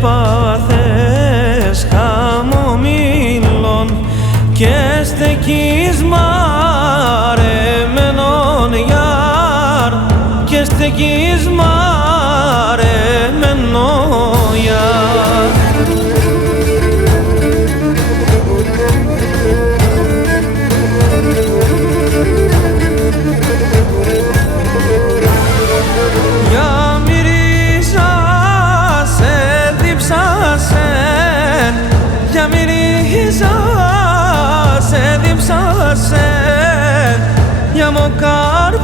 πάθες χαμομήλων και στεκίσμα ρεμένων γιάρ και στεκίσμα ρεμένων γιάρ. Για μυρίζα σε διψάσεν, για μυρίζα σε διψάσεν, για μου καρπός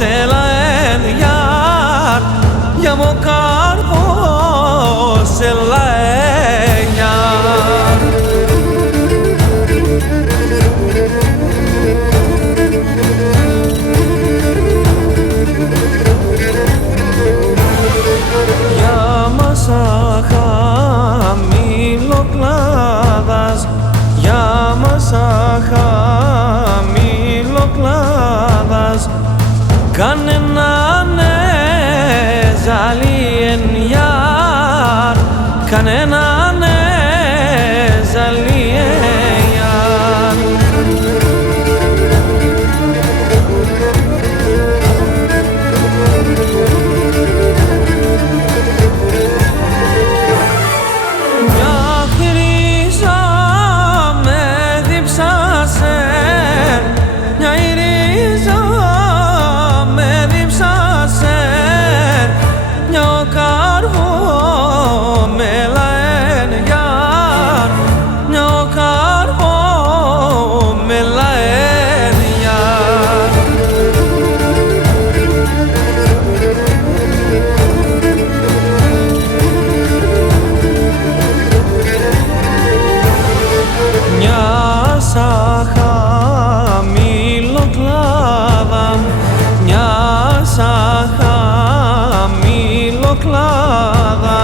ελαέν γιάρ, για μου καρπός ελαέν γιάρ. Για μας αχαμηλοκλάδας, για μας αχαμηλοκλάδας, κανέναν ζαλίεν γιάρ, κανέναν ζαλίεν γιάρ. Μια χρύσα με διψάσεν, μια ρίζα με διψάσεν, μια ο καρβό με λαέν γιάρ, μια ο καρβό με λαέν γιάρ. Μιας αχαμηλοκλάδα, μιας αχαμηλοκλάδα,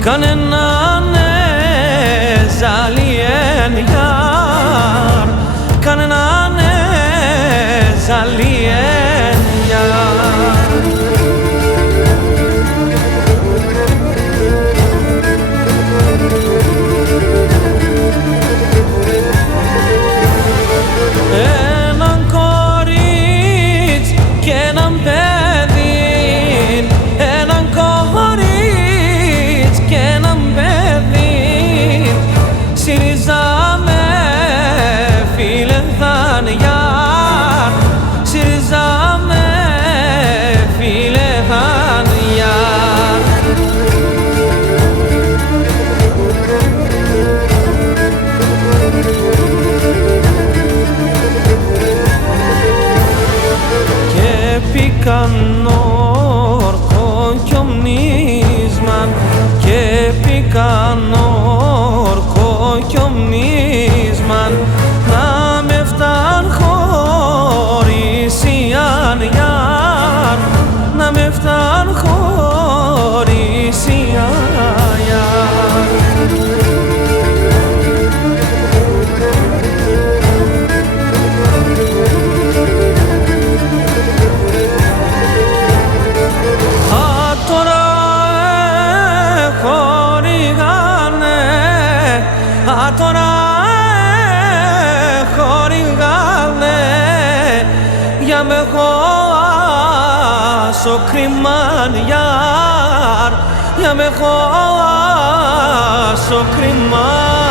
κανέναν ζαλίεν γιάρ, κανέναν ζαλίεν γιάρ. Έναν κορίτσι και έναν παιδί, έναν κορίτσι και έναν παιδί, συριζάμε φίλε δανειάρ, συριζάμε φίλε δανειάρ. Και πήκαν όρκο κι ομνίσμαν, και πήκαν όρκο κι ομνίσμαν, να με φτάν χωρίσιαν γιάρ, να με φτάν χωρίσιαν γιάρ. Τώρα χορηγάνε για με χωάσω κρυμάν γιάρ, για με χωάσω κρυμάν.